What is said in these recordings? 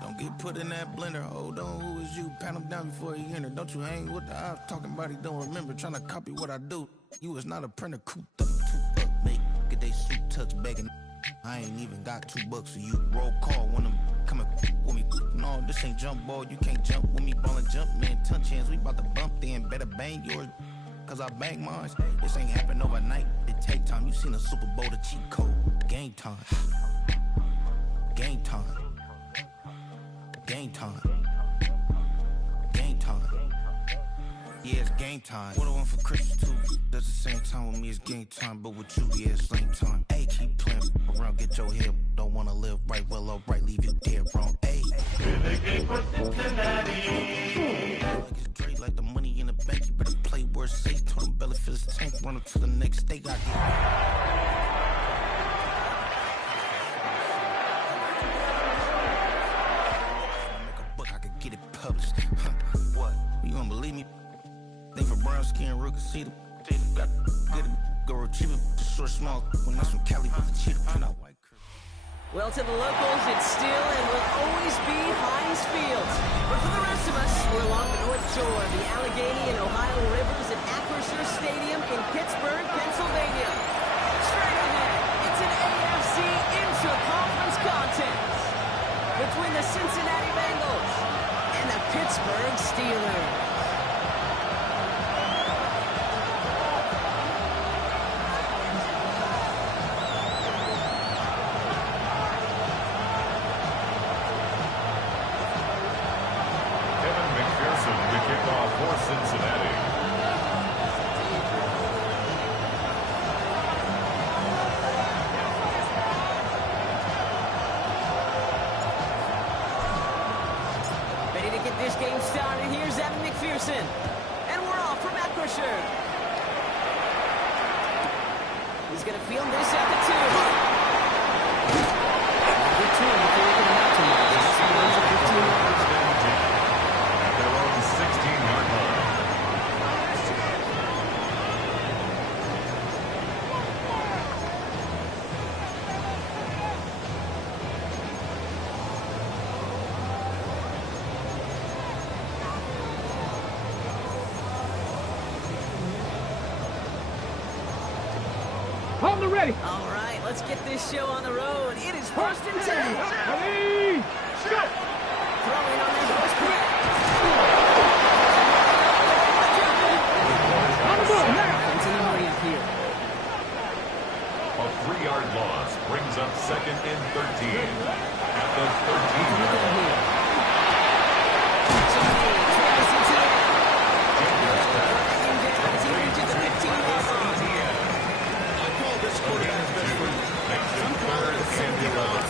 Don't get put in that blender. Hold on, who is you? Pat him down before he enter. Don't you hang with the ops talking about he don't remember. Trying to copy what I do. You is not a printer. Cooped up, make get they suit tucks begging. I ain't even got $2, so you roll call when I'm coming with me. No, this ain't jump ball. You can't jump with me. Ballin' jump, man. Touch hands. We bout to bump then. Better bang yours, cause I bang mine. This ain't happen overnight. It take time. You seen a Super Bowl, the cheat code. Game time. Game time. Game time. Game time. Yeah, it's game time. What I want for Christmas too. Does the same time with me, it's game time. But with you, yeah, it's same time. Hey, keep playing around, get your head. Don't wanna live right, well, alright, leave you dead wrong. Hey. Like it's Dre, like the money in the bank. You better play where it's safe. Told him belly for his tank. Run up to the next state. I get. Get it published. What? You don't believe me? Think for brown skin, real can see them. Got get it, go retrieve it. Short, small. When that's from Cali with the cheetah print out white curve. Well, to the locals, it's still and will always be Heinz Field. But for the rest of us, we're along the North Shore, the Allegheny and Ohio rivers at Acrisure Stadium in Pittsburgh, Pennsylvania. Straight ahead, it's an AFC intra-conference contest between the Cincinnati Bengals and the Pittsburgh Steelers. For Cincinnati. Ready to get this game started. Here's Evan McPherson. And we're off from Acrisure. He's going to field this at the 2. Good 2 before we get him out to him. This runs a 15 yards. At their own 16-yard line. On the ready. All right, let's get this show on the road. It is first and 10. Ready, go. Throwing on their first play. On the ball now. It's in the hurry up here. A 3-yard loss brings up 2nd and 13. At the 13-yard line.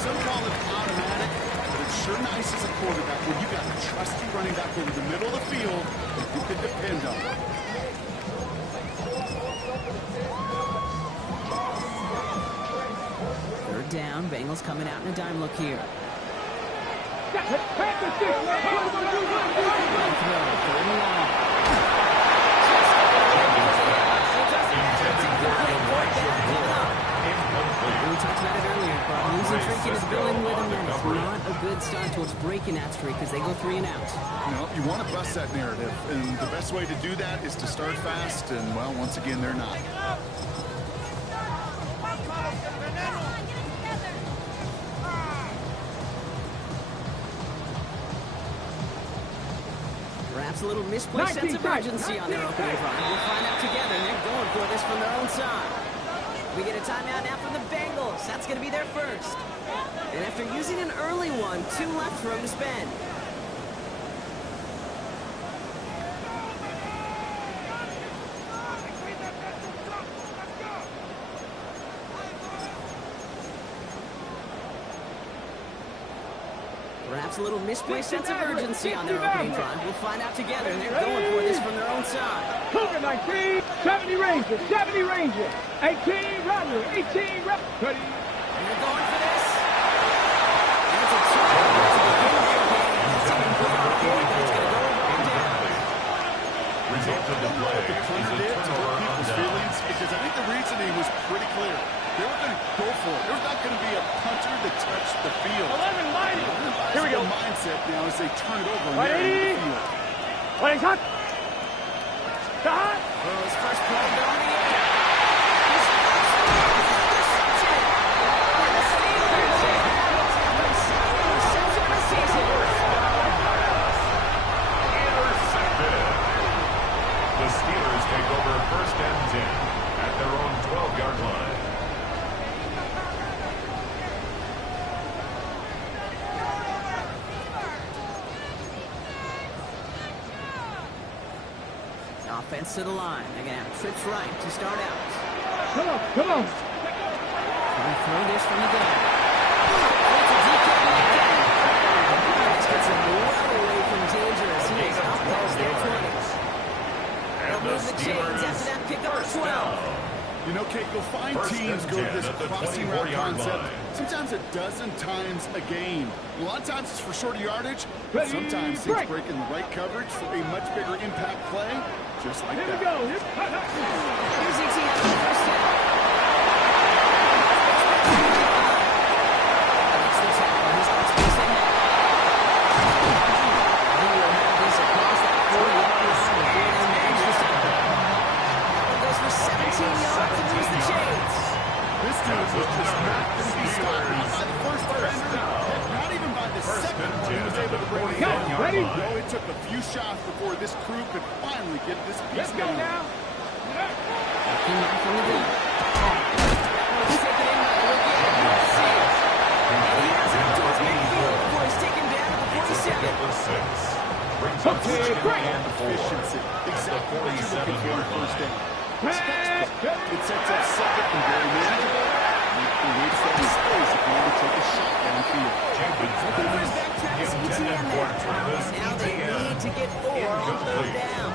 Some call it automatic, but it's sure nice as a quarterback when you got a trusty running back over the middle of the field that you can depend on. Third down, Bengals coming out in a dime look here. Third and long. We talked about it earlier, but losing Trinket is building with him, and it's not a good start towards breaking that streak because they go 3 and out. No, you want to bust that narrative, and the best way to do that is to start fast, and, well, once again, they're not. Perhaps a little misplaced sense of urgency on their opening drive. We'll find out together, and they're going for this from their own side. We get a timeout now from the Bengals. That's going to be their first. And after using an early one, 2 left for him to spend. Perhaps a little misplaced sense of urgency on their opening drive. We'll find out together, and they're going for this from their own side. Cougar 19, 70 Rangers, 70 Rangers, 18 Roger, 18 Rep. And they're going for this. And it's a 2. It's even good on the field, but it's going to go over on down. Result of the play is a turnover on People's down. feelings, because I think the reasoning was pretty clear. They were going to go for it. There's not going to be a punter that touched the field. 11 mighty. mindset now as they turn it over in their end of the field. Well, his first play going in. He's The Steelers take over 1st and 10 at their own 12-yard line. Offense to the line. They're going to have trips right to start out. Come on. Can we throw this from the gun? It's a DK down. This gets him well away from danger as he is up past their 20s. They'll move the chains after that pickup of 12. You know, Kate, you'll find teams go to this crossing route concept sometimes a dozen times a game. A lot of times it's for shorter yardage, but sometimes it's breaking the right coverage for a much bigger impact play, just like that. Here we go. Here's ET on the first down. That's the tackle. He's got space ahead. He will have this across that 40-yard line before they manage to stop it. He goes for 17 yards to lose the chains. This dude was just not going to be stopped by the first defender, and not even by the second one he was able to bring it down. Ready? No, it took a few shots before this crew could finally get this piece Let's go down. now. Looking back from the gun. He's taken in by the rookie Edward Seals. And he has it towards midfield before he's taken down at the 47. Brings up Okay, 2nd break. and 4. Efficiency. Exactly what you're looking for in 47-yard first line. down. Textbook. It sets up second and very manageable. It creates that space if you want to take a shot downfield. There's that Travis Etienne there. Now they need to get 4 on 3rd down.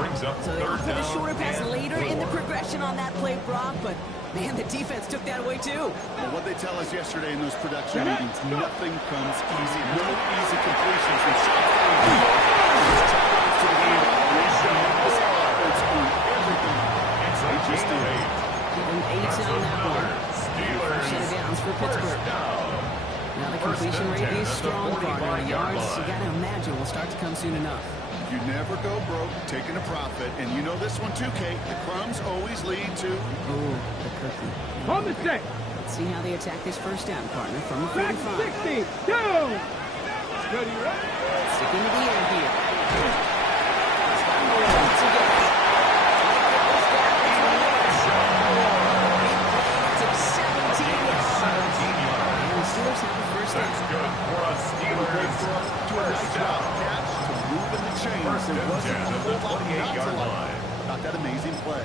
Brings up So they 3rd opt for the down shorter pass and later in the 4. progression on that play, Brock, but man, the defense took that away too. Well, what they tell us yesterday in those production meetings, nothing comes easy. No easy completions and shots downfield. Touchdowns to the lead. This offense on everything. They just did. Give him 8 on that one. First set of downs for Pittsburgh. Now the completion rate is strong, partner. The yards, you got to imagine, will start to come soon enough. You never go broke taking a profit, and you know this one too, Kate. The crumbs always lead to... Ooh, the cookie. On the set. Let's see how they attack this first down, partner, from the Back 45. 60. Down. Ready, right? Sticking to the air here. He's got more once again. It's 17 yards. 17 yards. And the Steelers have a first down. That's good for a Steelers Do a nice first job down. catch to move in the chains. First There and wasn't 10 a at the whole lot not to 28-yard like line. about that amazing play.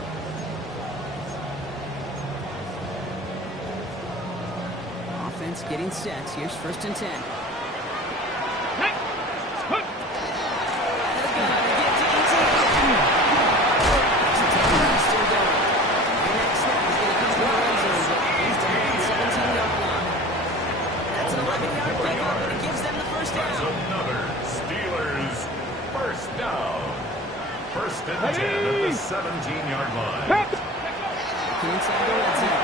Offense getting set. Here's 1st and 10. Hey. Huh. The gun to get to ET. Still going. The next snap is going to come from the red zone, but he's down at the 17-yard line. That's an 11-yard pickup, and it gives them the first That's down. another Steelers first down. 1st and 10 at the 17-yard line. Back. Looking inside the red zone.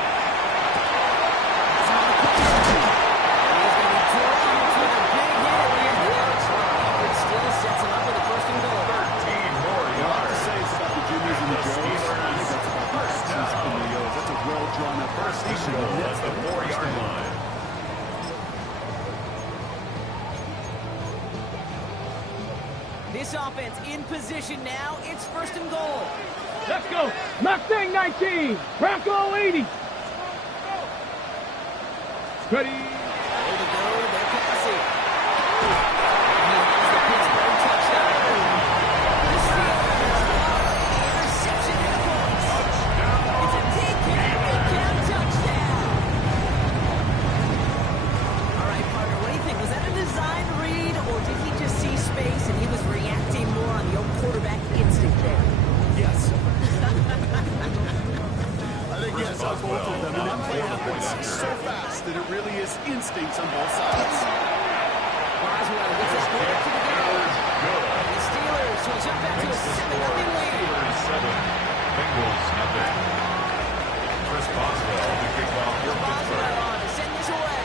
That's another pickup. And he's going to be dropped with a big hit. It still sets him up with a 1st and goal. 13 more A lot to yards. say it's about the Jimmies and the Joes. I think that's about the X's and the O's. That's a well-drawn-up First and station. goal That's at the 4-yard line. This offense in position now. It's 1st and goal. Let's go. Mustang 19. Bronco 80. Ready. Way to go. They're passing. He has the Pittsburgh touchdown. The Steelers are the interception and points. It's a DK recount touchdown. All right, partner, what do you think? Was that a design read, or did he just see space and he was reacting more on the old quarterback instinct there? Yes. I think yes on both of them. And that play happens so fast that it really is instincts on both sides. Boswell gets his quarterback to the game. And the Steelers will jump back to a 7-0 lead. Steelers 7, Bengals nothing. Chris Boswell to kick off for Boswell Pittsburgh. on to send this away.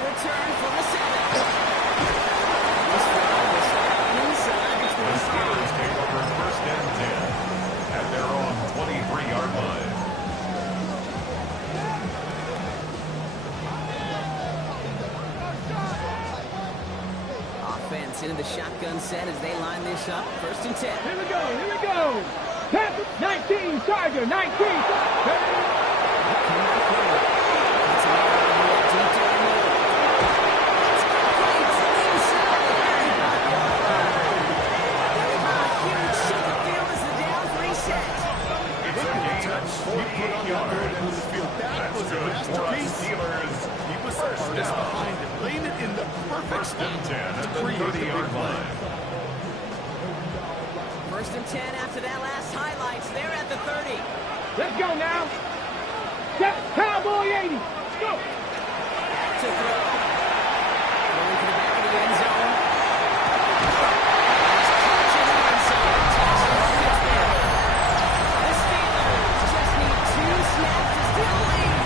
return from the 7. This drive will start inside the The 25. Steelers take over first and 10 at their own 23-yard line. Offense into the shotgun set as they line this up. First and 10. Here we go, here we go. 19, Tiger, 19. That was a masterpiece. He was the artist behind it, laying it in the perfect spot at to the create the 30-yard big line. First and 10 after that last highlights. They're at the 30. Let's go now. Cowboy 80. Let's go. To throw. Going to the back of the end zone. The Steelers just need 2 snaps to steal the lead.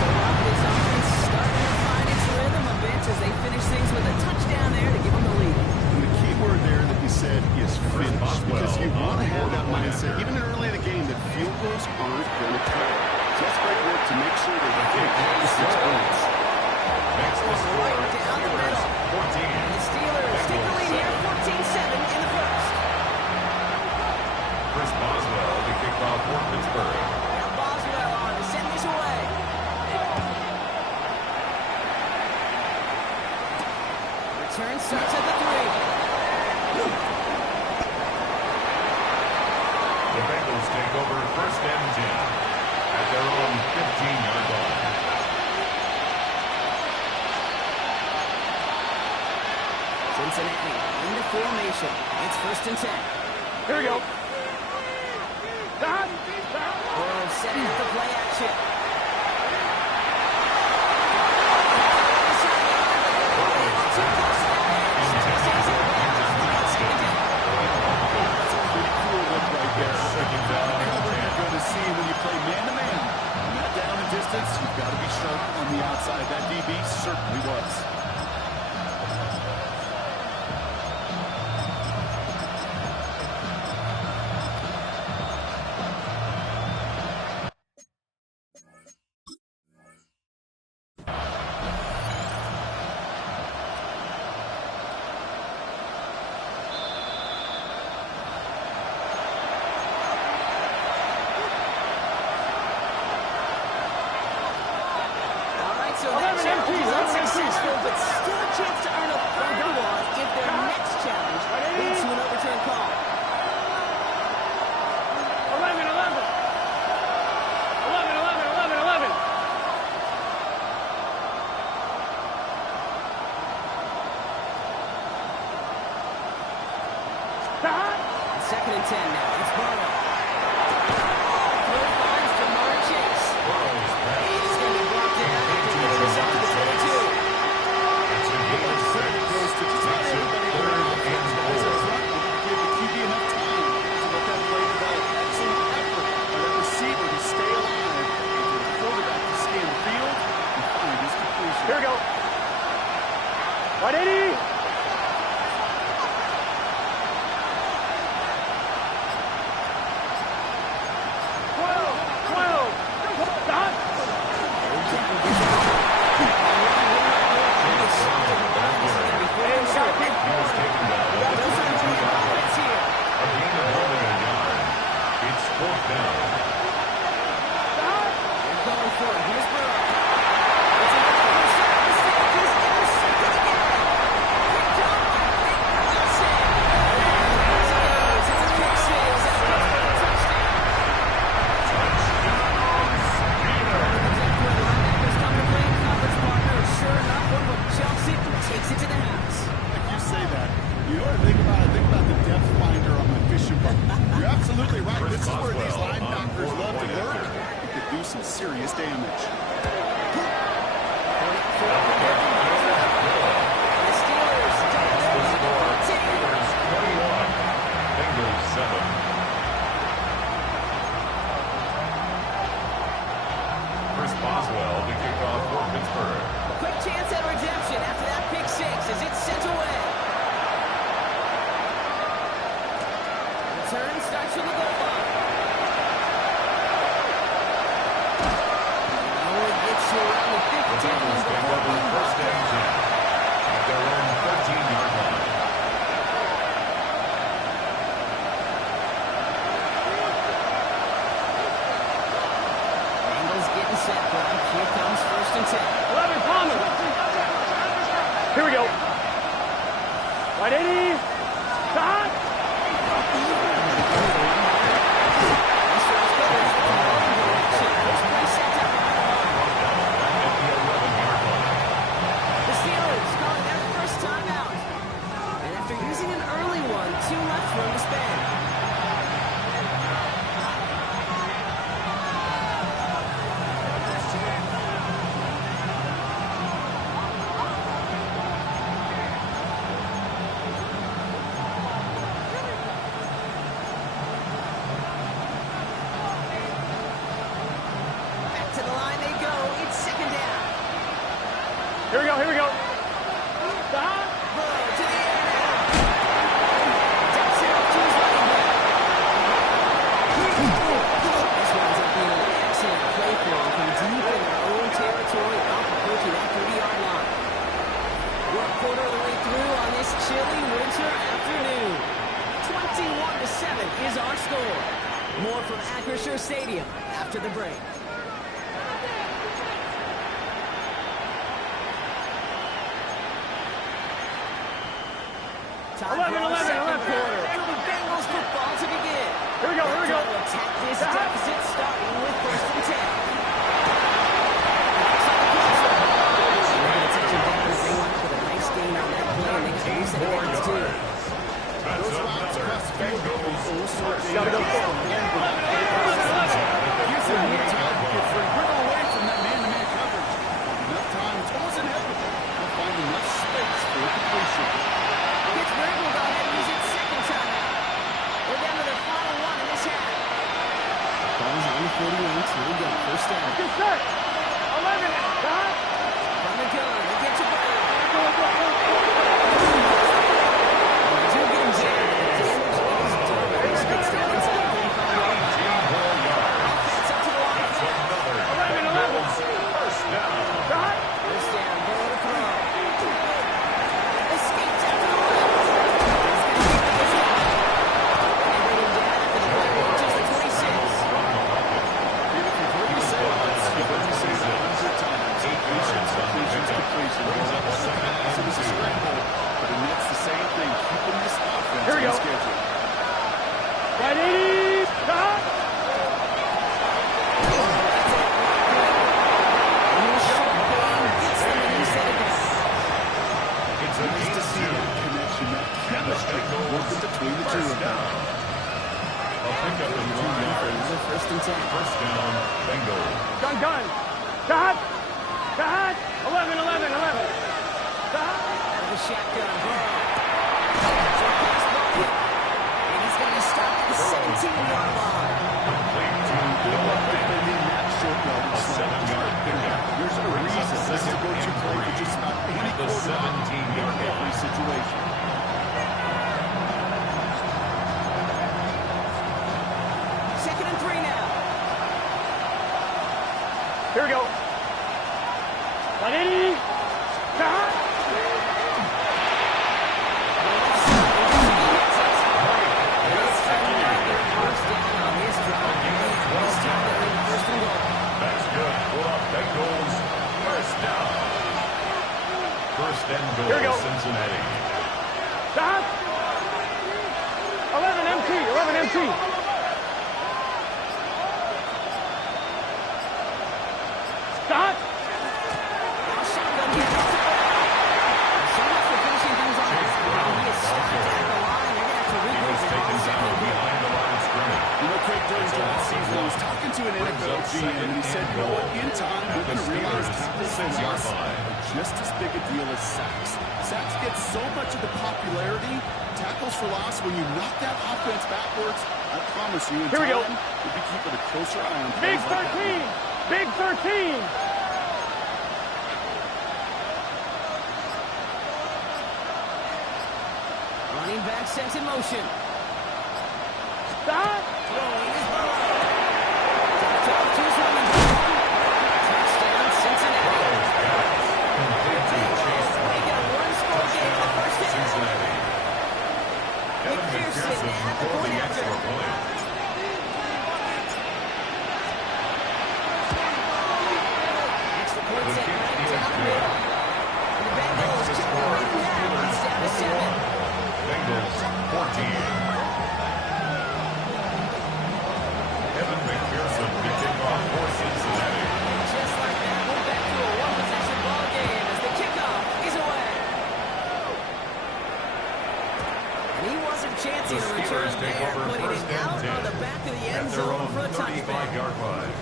So this offense starting to find its rhythm a bit as they finish things with a touchdown there to give them the lead. And the key word there that you said is finish, because you want to have that mindset, even early in the game, that field goals aren't going to cut it. So that's great work to make sure they get the 6 points. Next to score, Right down the Steelers middle. 14. And the Steelers take the lead here, 14-7 in the first. Chris Boswell to kick off for Pittsburgh. Now Boswell on to send this away. Return starts at the 3. The Bengals take over first and 10 at their own 15-yard line. Cincinnati into formation. It's first and 10. Here we go. Burrow setting up the play action. That's a pretty cool look right there. Cover you're going to see when you play man-to-man. When you're down in distance, you've got to be sharp on the outside. That DB certainly was. So that challenge is unsuccessful, but still a chance to earn a third one if their next challenge leads to an overturned call. 11. Second and 10 now. It's Burrow. Throw finds Jamar Chase. He's going to be brought down after getting this up to the 22. It's a game of 6. Goes to just about everybody around the offense guys up front. Give the QB enough time to let that play develop. Excellent effort by that receiver to stay alive and for the quarterback to scan the field and find his completion. Here we go. 180. He's 180. Stop. The Steelers calling their first timeout. And after using an early one, 2 left for him to spend. Back to the line they go. It's second down. Here we go. Here we go. Stop. Burrow to the air now. Dumps it off to his running back. This winds up being an excellent play for him from deep in their own territory, up approaching that 30-yard line. We're a quarter of the way through on this chilly winter afternoon. 21-7 is our score. More from Acrisure Stadium after the break. Time 11, for our 11, second 11. quarter for the Bengals football to begin. Here we go. Here we go. They'll attack this deficit starting with 1st and 10. They're going to touch him down as they line up with a nice gain on that play, and they got to reset it against 2. That's another Bengals first Gotta go. Gives him more time to get free. We're away from that man-to-man coverage. Enough time. It's almost inevitable. He'll find enough space for a completion. Pittsburgh will go ahead and use its second timeout. They're down to their final one in this half. Ball's on the 41. Here we go. First down. Get set. 11. Stop. From the gun, they get to Brown. Go, go, go. Two games in. Damage is done. This gets down inside the 35-yard line. Offense up to the line. Another 11. first down. Stop. First down, Burrow to throw. Escapes out to the left. He's going to keep it this time. They bring him down after the play reaches the 26. If you've heard me say this, you've heard me say it 100 times. Brings up second and So it's a 2. scramble, but it nets the same thing, keeping this offense Here we on go. schedule. 180. Stop. Gets them and he set it down. It's a Nice to see gain that connection, that chemistry working between the two of them. A pickup in line for Another 1st and 10. first down, Bengals. Gun. Stop. Stop. 11. Stop. The shotgun, Burrow. Short pass bucket. And he's going to be stopped at the 17-yard line. Complete to Noah They need that short yardage A slot. 7-yard pickup. There's a Brings up reason this is a second go-to and play for 3 just about any at the quarterback 17-yard in every line. situation. Second and 3 now. Here we go. 180. Stop. First down on this drive. This time they're in 1st and goal. That's good for Bengals. First down. First and Here we goal, go. Cincinnati. Stop. 11 MT. 11 MT. Stop. Now shotgun gets off the ground. So much for finishing things off. He is stopped at the line. They're going to have to He regroup was the taken ball. down behind the line of scrimmage. You know, Craig, during draft season, I was talking to an NFL GM, and he said, you know what, in time, we're going to realize tackles for loss are just as big a deal as sacks. Sacks get so much of the popularity. Tackles for loss, when you knock that offense backwards, I promise you, in Here we go. time, you'll be keeping a closer eye on Big plays like that 13. one. Big 13. Running back sent in motion. Stop. Throwing is Burrow. Off to his running back. Touchdown, Cincinnati. Complete to Chase They got one score game in the first half. Cincinnati. Kevin McPherson McPherson at the for point the after. extra point. Extra point set right down the middle. And the Bengals chip away from that. It's down to 7. Bengals 14. Evan McPherson to kick off for Cincinnati. Just like that, we're back to a one-possession ball game as the kickoff is away. And he wasn't chancing The a return Steelers take there, over putting first it out and 10 on the back of the at end their zone own for a touchback. 35-yard line.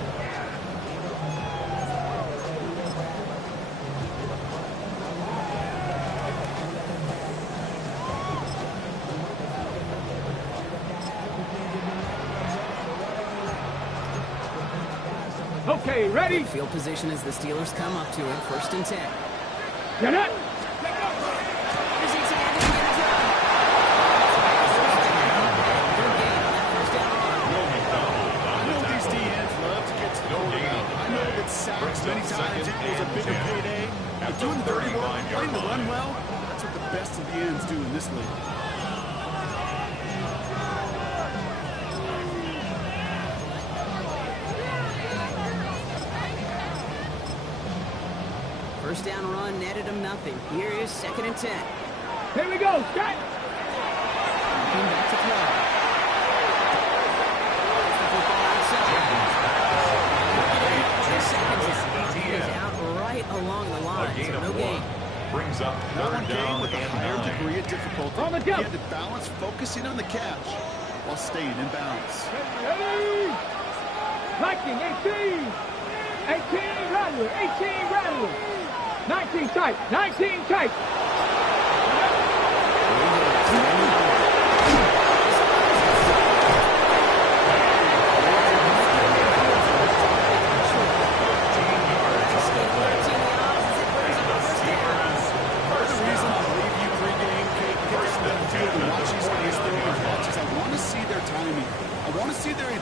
Okay, ready? Field position as the Steelers come up to it. 1st and 10. Get it. Here's Eaton to get it done. Good gain on that first down run. Will McDonald I on the know these tackle. DNs love to get to the quarterback. I know that sacks many times equals a bigger payday. But doing the dirty work, playing the run well, that's what the best of the ends do in this league. First down run netted him nothing. Here is 2nd and 10. Here we go. Set. Came back to throw. The football outside. He is out right along the A line, gain so of no gain. 1. Brings up That 3rd one came down with a and higher 9. degree of difficulty. On the He jump. had to balance focusing on the catch while staying in bounds. Ready. Liking 18. 18 Rattler. 18 Rattler. 19 tight. 19 tight.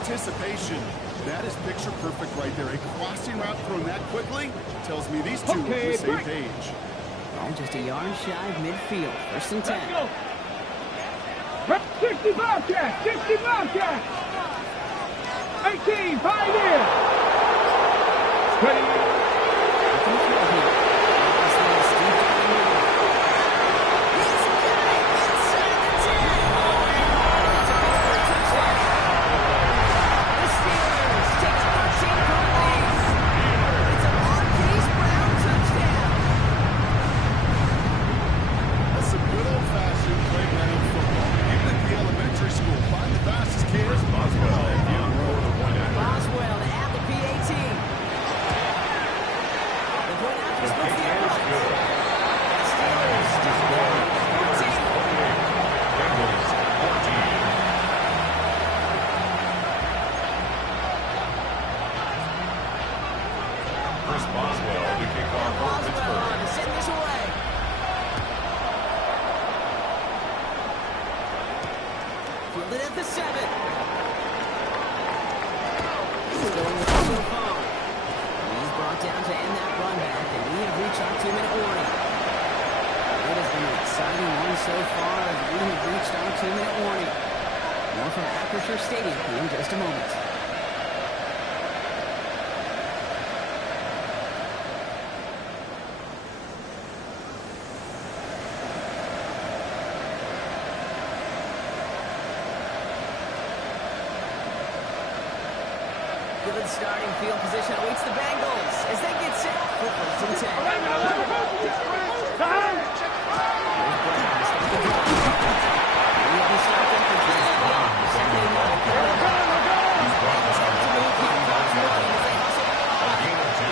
Anticipation. That is picture perfect right there. A crossing route thrown that quickly tells me these two are on the same page. Ball just a yard shy of midfield. 1st and 10. Let's go. 60 Bobcat. 60 Bobcat. 18. Pioneer. Ready. That's some good old-fashioned playground football. Even at the elementary school, find the fastest kid. Chris Boswell on for the point after. Boswell to add the PAT. The point after splits the air right. Steelers just go 14. Bengals 14. Chris Boswell to kick off for Boswell Pittsburgh. to send this away. Fielded at the 7. He's going with the full phone. He's brought down to end that run back, and we have reached our 2-minute warning. It has been an exciting one so far as we have reached our 2-minute warning. More from Acrisure Stadium in just a moment. Good starting field position awaits the Bengals as they get set for 1st and 10. A gain of 2.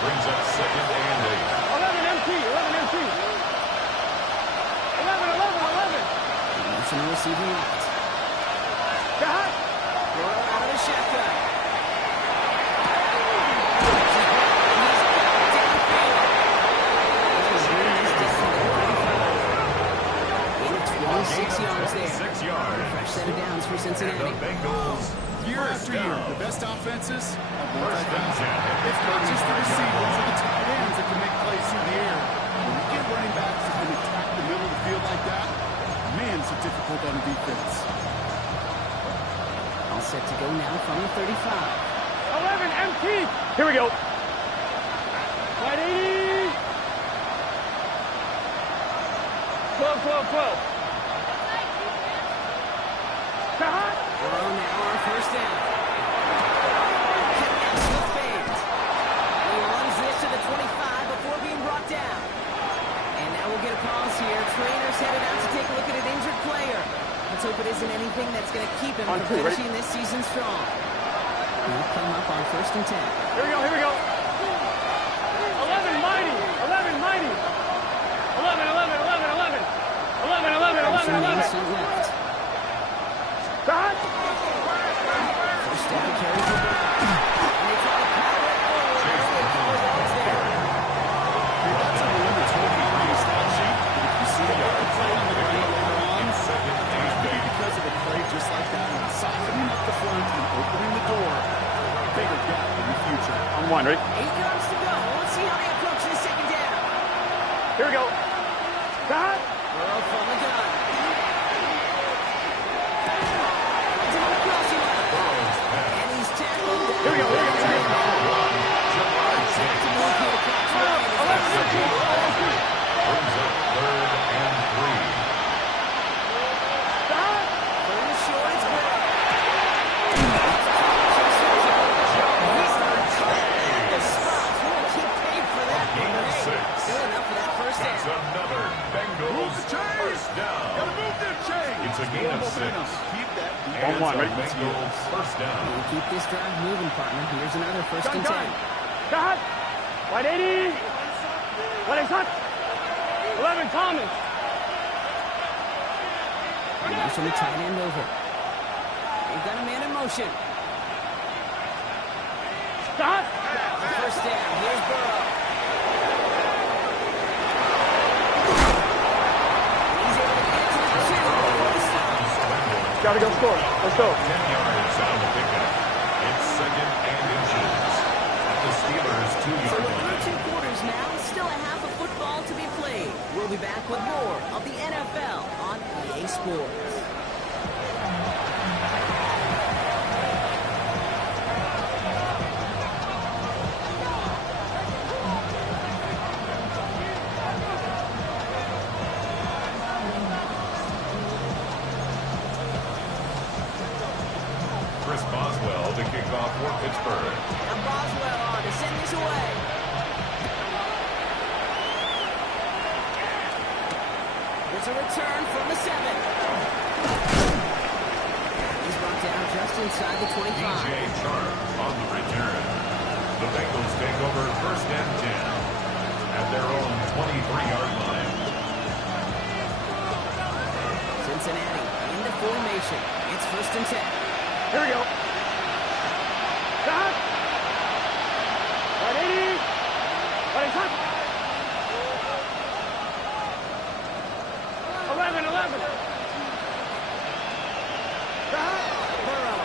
Brings up 2nd and 8. 11 MT. 11 MT. 11. 11. 11. National receiving left. Got. Roll out of the shotgun. Gain of 26 yards there. 6 yards. Fresh set of downs for And Cincinnati. the Bengals Year first after year, down. the best offenses have First and 10. It's not just the receivers or the tight ends that can make plays through the air. When you get running backs that can attack the middle of the field like that, man, it's difficult on the defense. All set to go now from the 35. 11 MT. Here we go. Right 80. 12. 12. 12. isn't anything that's going to keep him from finishing this season strong. He'll come up on 1st and 10. Here we go. 11 mighty. 11 mighty. 11. 11 left. Stop. First down, carry for Brown. And they try to power it forward. That's on the limits holding on the stat sheet. If you see a yard play on the ground later on, because of a play just like that one, softening up the front and opening the door, bigger gap in the future. On 1, ready? 8 yards to go. Let's see how they approach this second down. Here we go. Stop. Burrow from the gun. To the crossing line. And he's tackled down. Here we go. To move here, clock's running. Brings up 3rd and 3. Stop. Third and short, it's Burrow. The spot. Who will keep paid for that? Gain of 6. Good enough for that first down. That's another Bengals first down. It's a gain of 6. Keep that And 1-1, it's a ready? Bengals first down. We'll keep this drive moving, partner. Here's another 1st and 10. Stop. 180. What is that? 11 Thomas. Moves from the tight end over. They've got a man in motion. Stop. The first down. Here's Burrow. He's able to get to the 2 before the stop. Gotta go score. Let's go. 10 yards on the pickup. It's 2nd and inches. At the Steelers' So 2-yard we're line. through 2 quarters now. Still a half of football to be played. We'll be back with more of the NFL on EA Sports. Chris Boswell to kick off for Pittsburgh. And Boswell on to send this away. There's a return from the 7. He's brought down just inside the 25. DJ Chark on the return. The Bengals take over 1st and 10 at their own 23-yard line. Cincinnati into formation. It's 1st and 10. Here we go. Stop. 180. What is that? 11. Stop. Burrow.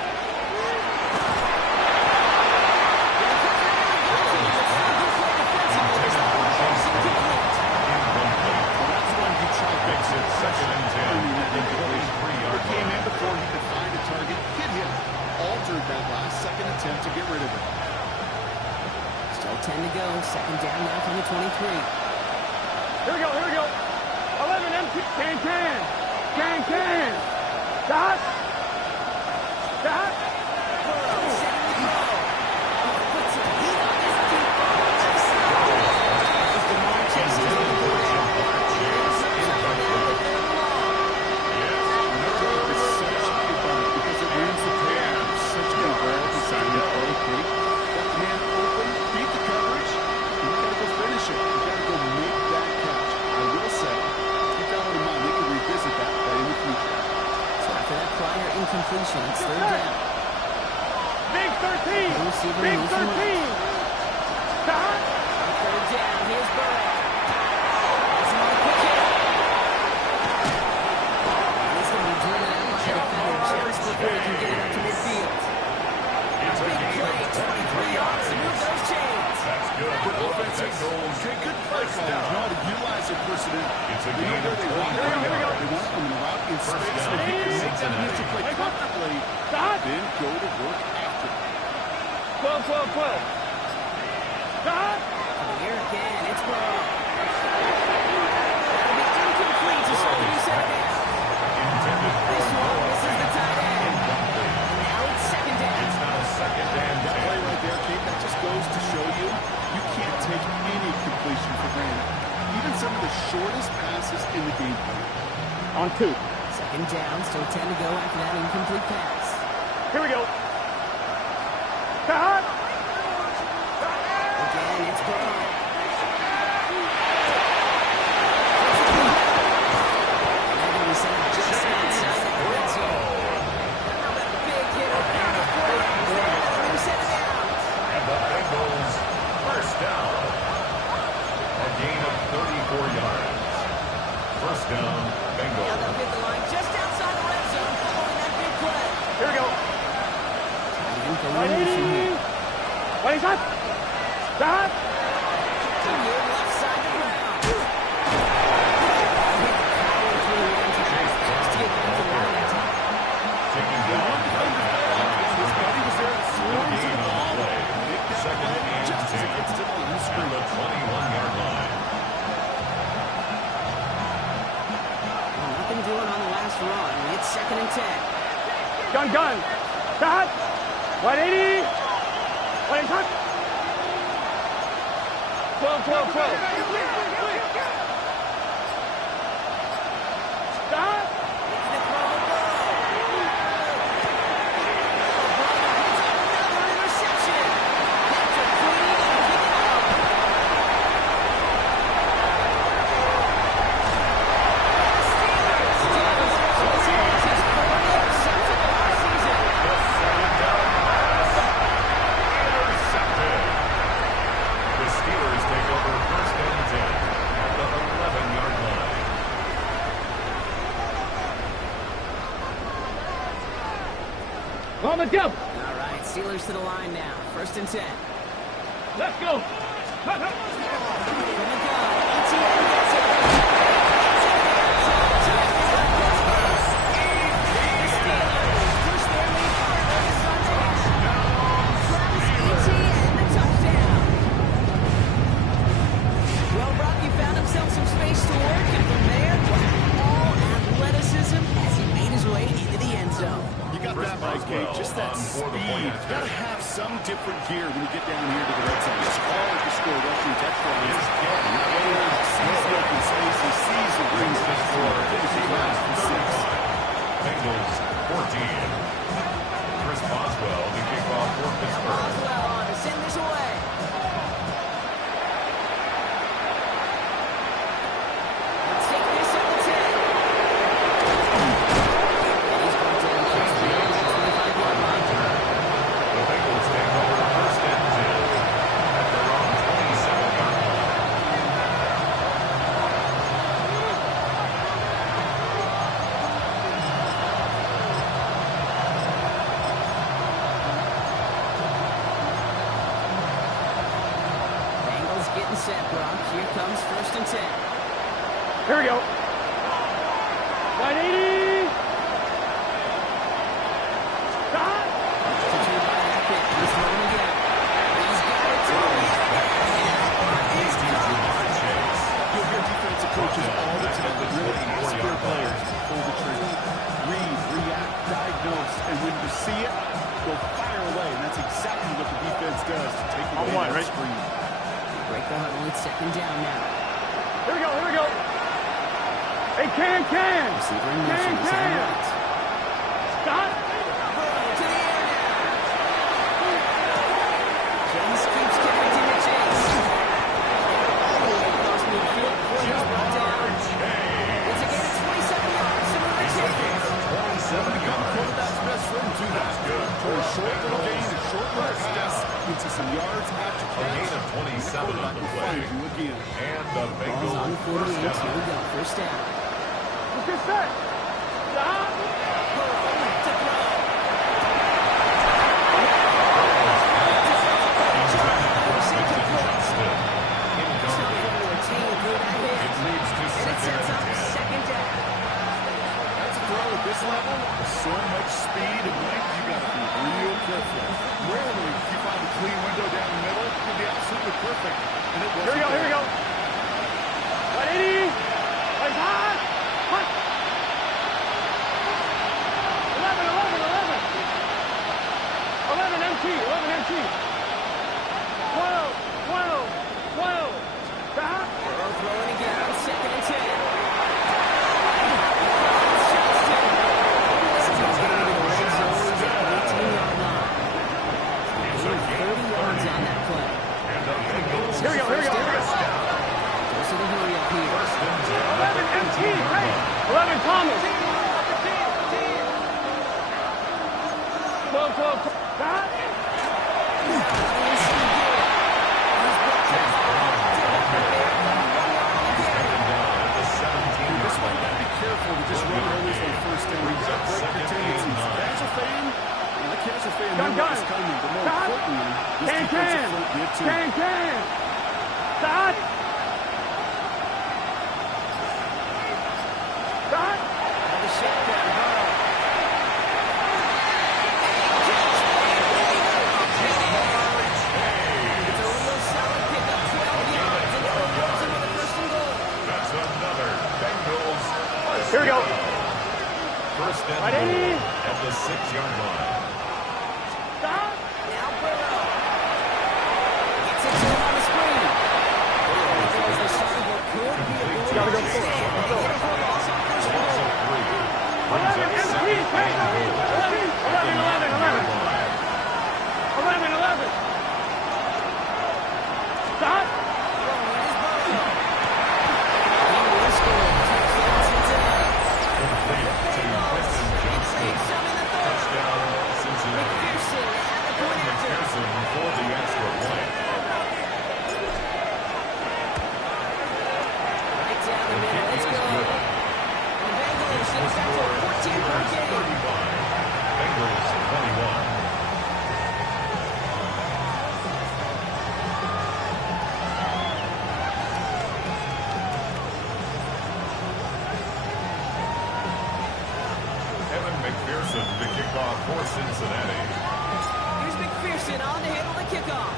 That's one you try to Makes it 2nd and 10. The 23-yard came in line. before he could find a target, hit him, altered that last second attempt to get rid of it. Still 10 to go. 2nd down now from the 23. Here we go. 11 empty. Can. Stop. Burrow setting the throw. Puts some heat on this deep ball. Left side. As DeMar chases the It's such a fun because it ruins the play. Such a well-designed play, Pete. Got the man open, beat the coverage, and you got to go finish it. You got to go make that catch. I will say, keep that one in mind. They can revisit that play in the future. So after that prior incompletion, it's 3rd down. Big 13. No receiver Big moves from 13. Stop. 3rd down. Here's Burrow. That's another quick hit. And he's going to be driven out by the defender just before he can get it up to midfield. It's a Big gain play, of 23 yards to move those chains. That's good. Good For the offenses. Bengals. Okay, good play calls. Know how to utilize their personnel. It's a They know gain where of they want 23 them. yards. They want them in route in First space. down. And if you can make them Cincinnati. use to play comfortably, Stop. then go to work after. 12. Stop. Here again, it's Burrow. That'll be incomplete to somebody who said it. Intended for This one Noah misses the tight end. Incomplete. Now it's 2nd down. It's now 2nd and That 10. play right there, Kate, that just goes to show you, you can't take any completion for granted. Even some of the shortest passes in the game plan. On 2. 2nd Second down, still 10 to go after that incomplete pass. Here we go. Stop. Again, it's Burrow. They're going to be set up just outside the red zone. How about a big hit up there to 40 yards there? They're set it out. And the Bengals first down. A gain of 34 yards. First down, Now Bengals. they'll hit the line just outside the red zone following that big play. Here we go. Tight end from here. 20 shot. Stop. To your left side of the ground. Just to get back to the line that time. Taking down right at the line. His buddy was there to slow him to Gain the on the ball. play. Second and Just as it 10. gets to the line of At the scrimmage. 21-yard line. Well, nothing doing on the last run. It's second and 10. Gun. Stop. 180. 20 shot. 12. Stop. Another interception. That's a clean and pick it up. The Steelers take over first and 10 at the 11-yard line. On the jump. All right, Steelers to the line now. First and 10. Let's go. From the gun, ETN gets it. The Steelers push their lead further to Sunday. Travis ETN, the touchdown. Well, Brock, he found himself some space to work, and from there, all athleticism as he made his way into the end zone. You got that right, Gabe. Just that speed. You got to have some different gear when you get down here to the red zone. It's hard to score rushing touchdowns. Sees the open space. He sees the rings to score. He runs for 6. Bengals 14. Chris Boswell to kick off for Pittsburgh. Boswell on to send this away. Let's take this on the 10. And he's brought down just beyond the 25-yard line. The Bengals take over first and 10 at their own 27-yard line. Bengals getting set, Brock. Here comes first and 10. Here we go. 180. Stop. Substituted by Hackett. He's throwing again. He's got it too. You'll hear defensive coaches all the time really ask their players to pull the trigger. Read, react, diagnose, and when you see it, go fire away. And that's exactly what the defense does to take away one, that right? screen. Break the huddle. It's second down now. Here we go. Hey, can. Receiver in motion. He's on right. Stop. To the air now. James keeps connecting the chase. All the way across midfield before he's brought down. It's a gain of 27 yards to move the chains. 27 yards. Quarterback's best friend, too. That's good. For a short little gain, a short little pass, into some yards after A catch. gain of 27 on the Will play. find you again. And the Ball's Bengals on the first 48. Here we down. go. First down. Get set. Stop. To throw. this level, with so much speed and length, you got to be real careful. Rarely do you find a clean window down the middle. It could be absolutely perfect, and it wasn't. Here we go. 180. Like hot. Hot. 11 MT. 12. Stop. Burrow throwing again on 2nd and 10. they knew what was coming, but more importantly, this defensive front did too. Start. Start. The shotgun. It's a real solid pickup, 12 yards, and it goes in with a first and goal. That's another Bengals first. Here we go. First and goal at the 6-yard line. Stop. Now Burrow. Gets it to him on the screen. Burrow throws the shot, but could be a goal. Gotta go for it. Loss of 3. Brings up 11, second and goal. 11. Stop. Throwing is Burrow. He will score. Touchdown Cincinnati. Complete to Winston Johnson. Some in the third. Touchdown Cincinnati. McPherson at the point after. McPherson for the extra point. Right down the middle. Let's Kick is go. good. The Bengals get back to a 14-point game. 35. Bengals 21. Evan McPherson to kick off for Cincinnati. Here's McPherson on to handle the kickoff.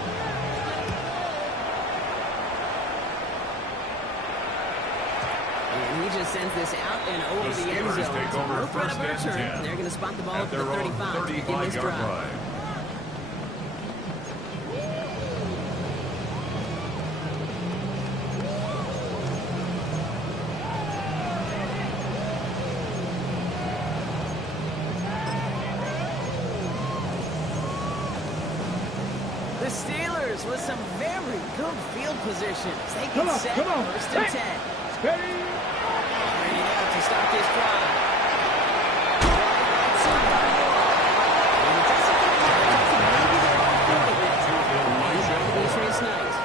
And he just sends this out and over The the end Steelers zone. take over No threat first of a and return. 10. They're going to spot the ball At at the their own 35 to begin this 35-yard drive. line. The Steelers with some very good field positions. They can set first and 10. Ready. Ready now to start this drive. Right side by Moore. And it doesn't look like maybe they're on board of it. And that will be Trace Knight.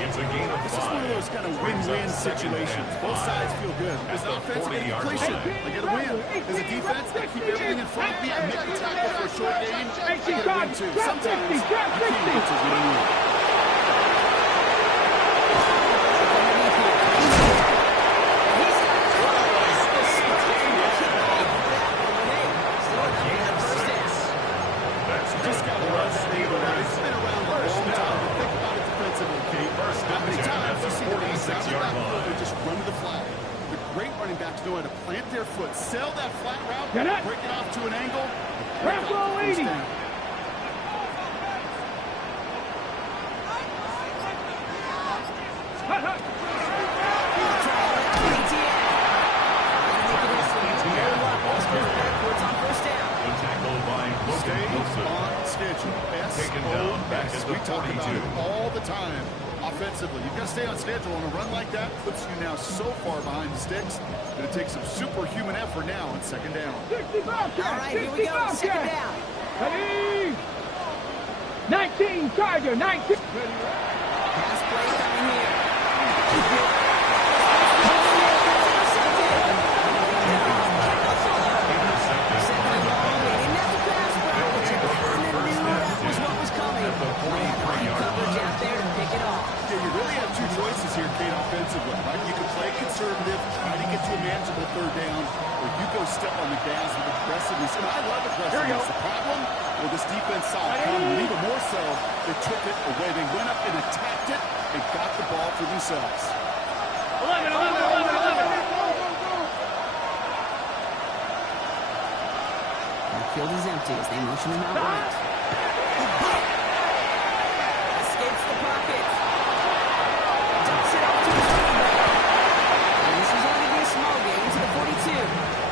It's a gain of This is one of those kind of win-win situations. Both sides feel good. As an offense, I get a completion. I get a win. As a defense, I keep everything in front of me. I make the tackle for a short game. I get a win too. Sometimes you can't get to win-win. He's got close. The spot and the kickoff. But hey, still nothing in the first half. That's Just got to love that angle. It's been around a long time. But think about it defensively, Kate. How many times you see the guys out the backfield and just run to the flat? The great running backs know how to plant their foot, sell that flat route, break it off to an angle, break off the first down. the tackle by Stay Logan Wilson. on schedule. Taken down back at the We talk about 42. it all the time. Offensively, you've got to stay on schedule, and a run like that puts you now so far behind the sticks that it takes some superhuman effort now on second down. All right, here we go. Second down. Ready. 19, Charger, 19. Pass play coming here. Second and long. They didn't have to pass, bro, but you kind of knew that was what was coming. Great coverage out there to pick it off. Yeah, you really have two choices here, Kate, offensively, right? You can play conservative, try to get to a manageable third down, or you go step on the gas with aggressiveness. And I love aggressiveness. The problem, well, this defense saw it coming, and even more so, they took it away. They went up and attacked it and got the ball for themselves. 11. The field is empty as they motion him out right. Escapes the pocket. Dumps it off to his running back. And this is going to be a small gain to the 42.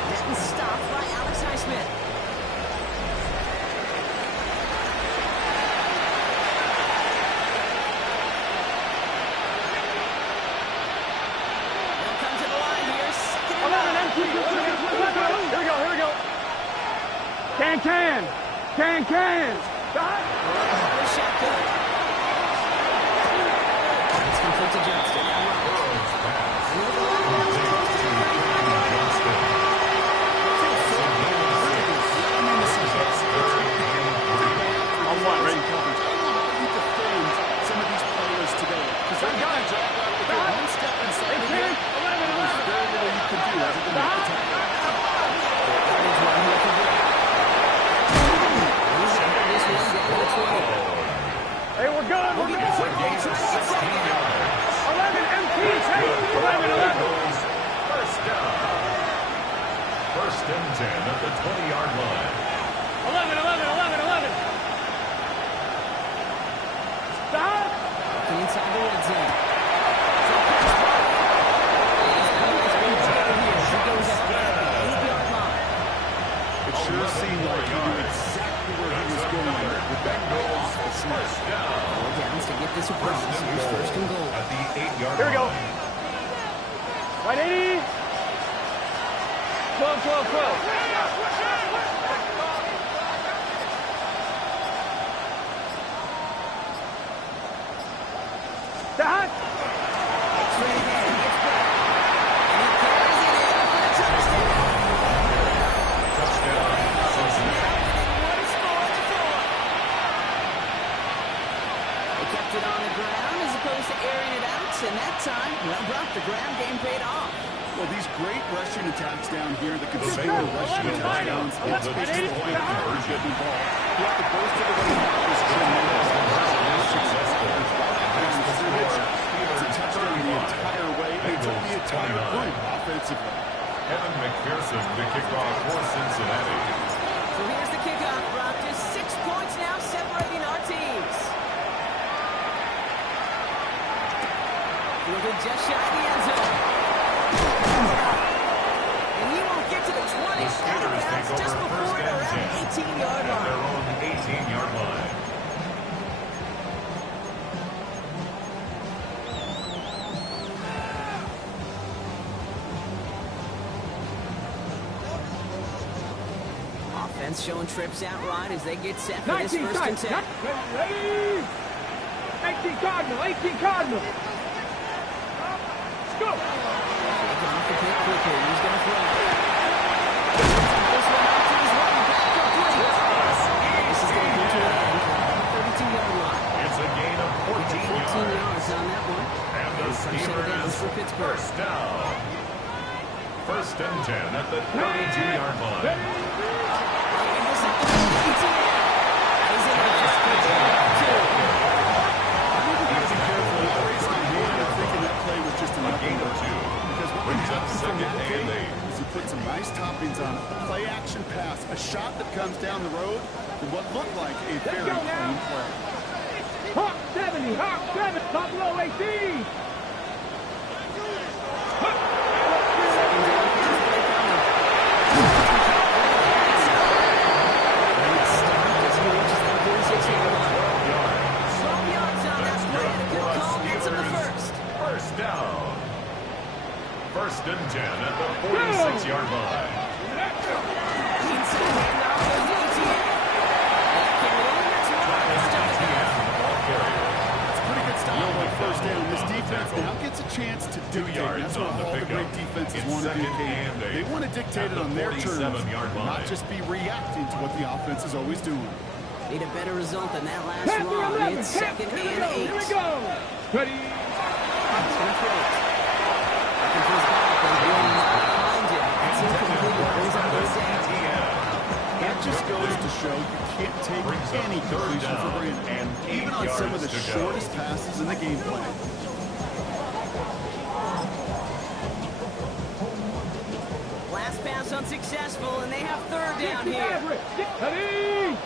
Then stopped by Alex Highsmith. They'll come to the line here. Second and 11 9. empty. Here we go. Can. Stop. Shotgun. It's complete to Johnston. First and 10 at the 20-yard line. 11, 11, 11, 11. Stop. Inside the red zone. It sure seemed like he knew exactly where he was going with that goal. First down. 4 downs to get this across. Here's first and goal. At the 8-yard Here we go. line. Right, 80. 12, 12, 12. Stop. And that time, well, Brock, the ground game paid off. Well, these great rushing attacks down here that can score rushing touchdowns. It's basically the point of conversion ball. What the burst of the running back is tremendous. It's a touchdown the entire way. It took the entire point offensively. Evan McPherson to kick off for Cincinnati. So here's the kickoff, Brock. Just 6 points now separating our teams. Fielded just shy of the end zone. And he won't get to the 20. Out of bounds just before their own 18-yard line. Their own 18-yard line. Offense showing trips out right as they get set for this 19 first and 10. Ready? 18 Cardinal, 18 Cardinal. Let's go. Taking off the pick quickly. He's going to throw. This one out to his running back complete. This is going to get to the end for the 32-yard line. It's a gain of 14 yards. yards on that one. And the Steelers for Pittsburgh. first down. First and 10 at the 32-yard line. Brings up second and 8. He put some nice toppings on it. A play action pass, a shot that comes down the road, and what looked like a very clean play. Hawk 70, Hawk 7, top low 18. First down. First and 10 at the 46-yard line. It's pretty good style by first down. This defense now gets a chance to dictate. That's what all the great defenses want to do. They want to dictate it on their terms, not just be reacting to what the offense is always doing. Need a better result than that last run. It's second and 8. Here we go. Ready? He's going to throw it. Looking for his back, but he will not find him. It's incomplete. Brings up those down. That just goes to show you can't take any completion for granted, even on some of the shortest passes in the game plan. Last pass unsuccessful, and they have third down here. Ready?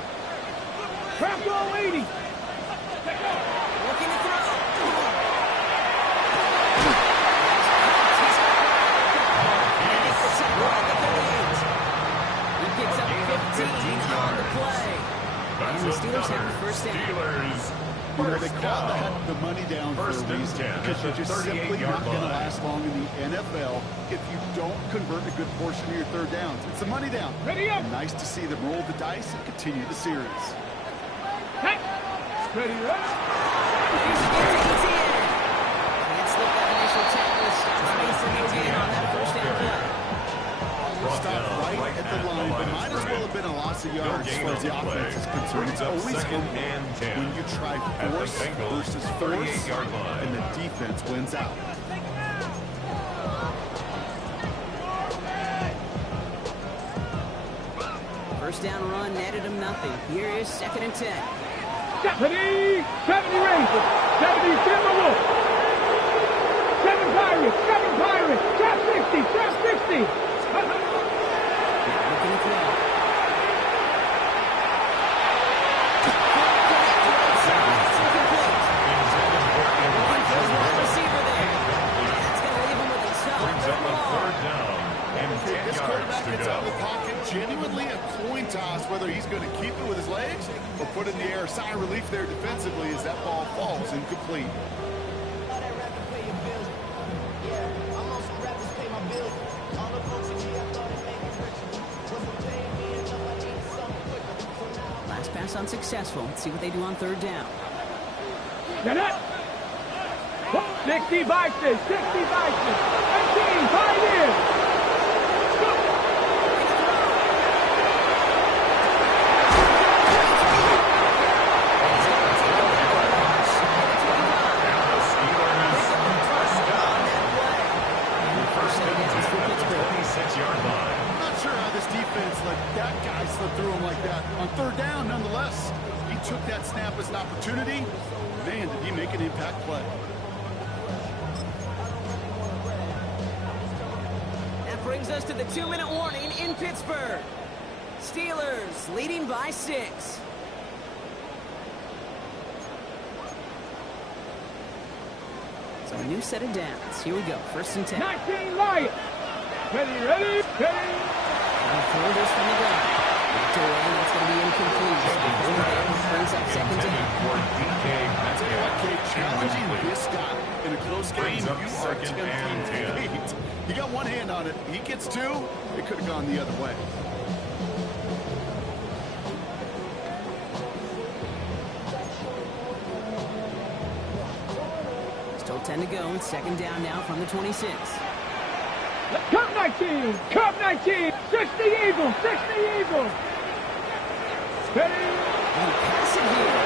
Trap goal 80. Looking to throw. He picks up 15 on the play. And the Steelers have the first down. You know, they call the money down for a reason, because you're just simply not going to last long in the NFL if you don't convert a good portion of your third downs. It's the money down. Ready up. And nice to see them roll the dice and continue the series. Hey. Ready up. Here's ETN. Can't slip that initial tackle. Stops Mason ETN on that first down play. Stop right at the line, but might as well have been a loss of yards as far as the offense is concerned. It's always fun when you try force versus force, and the defense wins out. First down run netted him nothing. Here is second and 10. 70 Rangers, 70 Timberwolves, 7 Pirates, 7 Pirates, trap 60, trap 60. The looking to throw. This quarterback gets out of the pocket, genuinely a coin toss whether he's going to keep it with his legs or put it in the air. Sigh of relief there defensively as that ball falls incomplete. Last pass unsuccessful. Let's see what they do on third down. Get it! 60 boxes, 60 boxes, 18, 5 in. Let that guy slip through him like that. On third down, nonetheless, he took that snap as an opportunity. Man, did he make an impact play. That brings us to the 2-minute warning in Pittsburgh. Steelers leading by 6. So a new set of downs. Here we go. 1st and 10. 19 Lions. Ready, ready, ready. Throw this from the ground. Knocked away, and that's going to be incomplete. Brings up 2nd down. I tell you what, Kate, challenging this guy in a close game, you are tempting fate. You got one hand on it. He gets 2. It could have gone the other way. Still 10 to go. 2nd down now from the 26. Cup 19, Cup 19, 60 Eagles, 60 Eagles. Ready? And pass it here.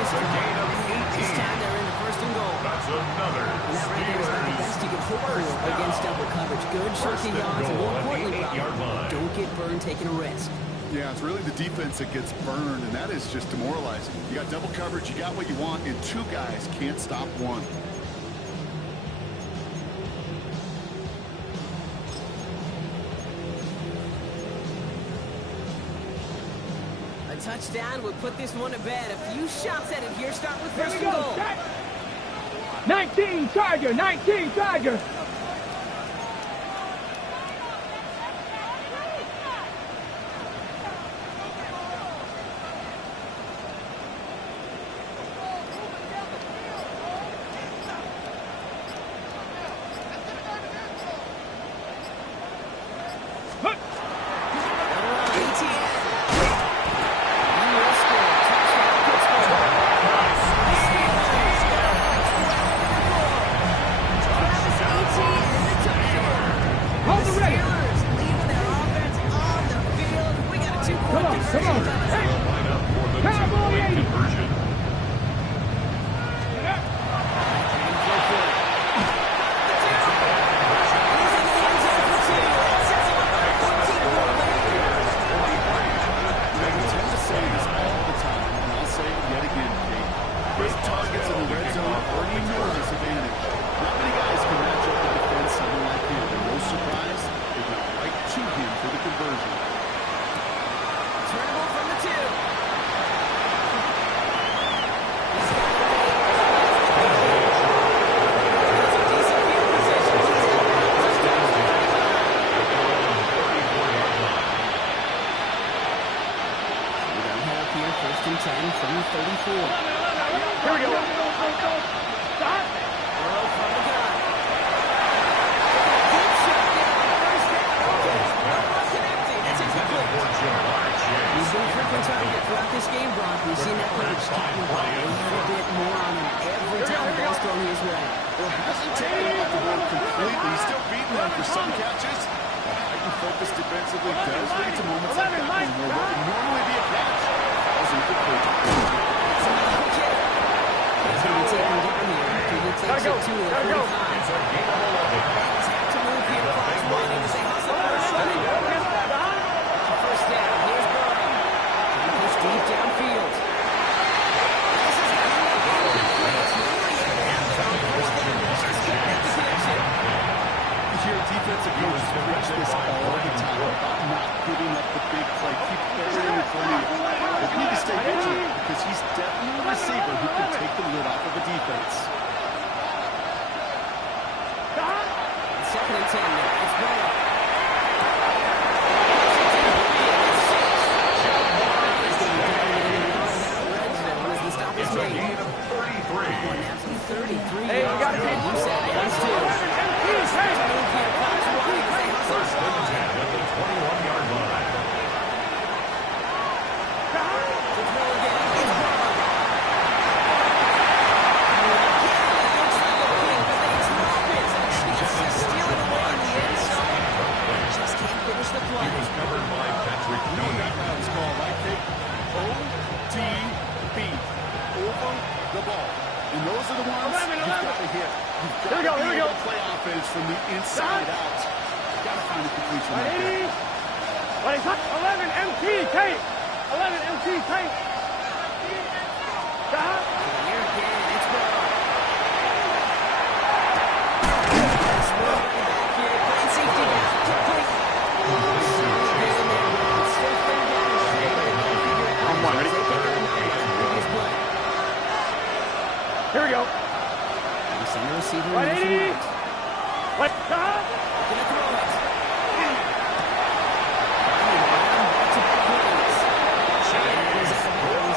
It's a gain of 18. This time they're in the 1st and goal. That's another. And that right there is not the best you can hope for against double coverage. Good shirking yards, and more importantly, Rob, don't get burned taking a risk. Yeah, it's really the defense that gets burned, and that is just demoralizing. You got double coverage, you got what you want, and 2 guys can't stop one. A touchdown would put this one to bed. A few shots at it here. Start with 1st Here we and go. goal. Set. 19 Tiger, 19 Tiger. 33 Hey, we got to yards. You said it. Let's do it. First and 10 at the 21-yard line. Finish the play. He was covered by Patrick You know what that route is called, right, Kate? OTB. Over the ball. And those are the ones you've got to hit. You've got to be able to play offense from the inside out. You've got to find a completion right there. 11 MT, Kate. 11 MT, Kate. Here again, it's ball. Safety down. Complete. Here we go. Center receiver. Right, 80. Right. Gonna throw it.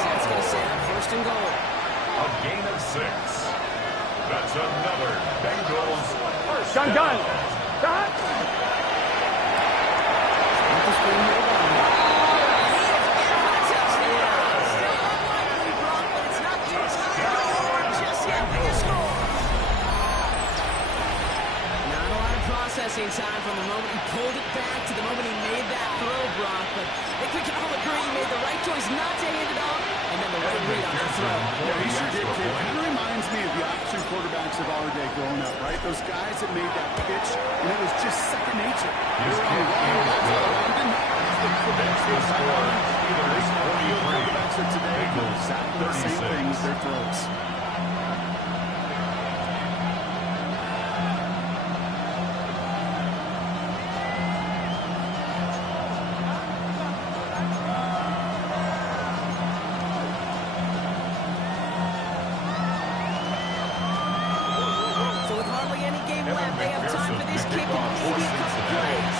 That's gonna set up first and goal. A gain of 6. That's another Bengals first Gun. down. Gun. Processing time from the moment he pulled it back to the moment he made that throw, Brock. But I think we can all agree he made the right choice not to hand it off, and then the right read on the throw. Yeah, he sure did, kid. Kind of reminds me of the option quarterbacks of our day growing up, right? Those guys that made that pitch, and it was just second nature. His kick is good. Bengals score either is 43. Quarterbacks of today do exactly the same thing with their throws. They have time for this kick and maybe a couple plays.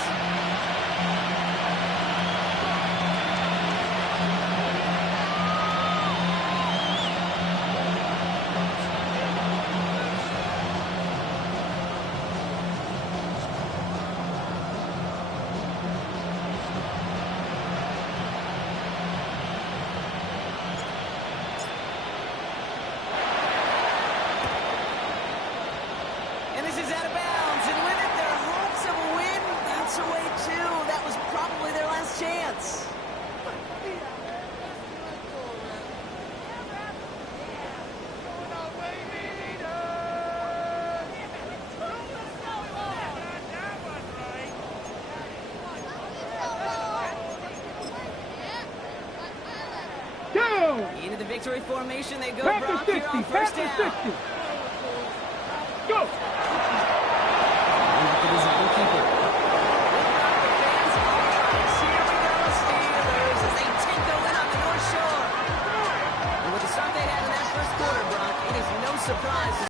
Into the victory formation they go, Brock, here on first down. Go!